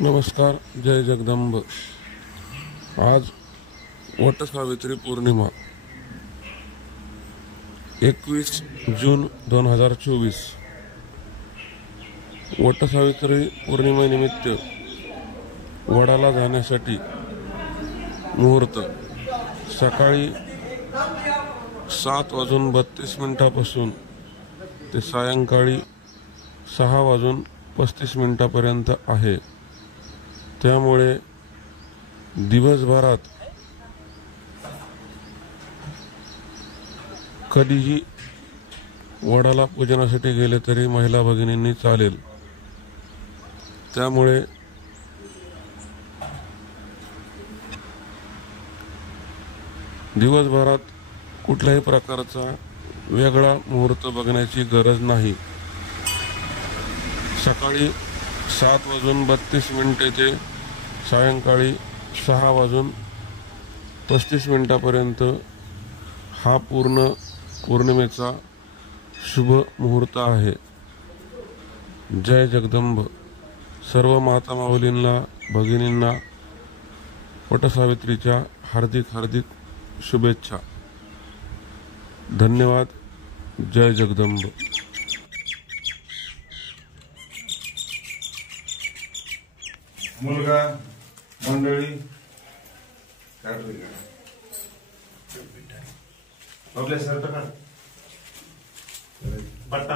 नमस्कार, जय जगदंब। आज वटसावित्री पौर्णिमा 21 जून 2024। वटसावित्री पौर्णिमेनिमित्त वडाला जाण्यासाठी मुहूर्त सकाळी 7:32 ते सायंकाळी 6:35 आहे। त्यामुळे दिवसभरात कधीही वडाला पूजनासाठी गेले तरी महिला भगिनींनी चालेल। त्यामुळे दिवसभरात कुठल्याही प्रकारचा वेगळा मुहूर्त बघण्याची गरज नाही। सकाळी 7:32 ते सायंकाळी 6:35 हा पौर्णिमेचा शुभ मुहूर्त आहे। जय जगदंब। सर्व माता माऊलींना भगिनींना वटसावित्रीच्या हार्दिक शुभेच्छा। धन्यवाद। जय जगदंब। मुलगा मंडळी आपल्या सरता पट्टा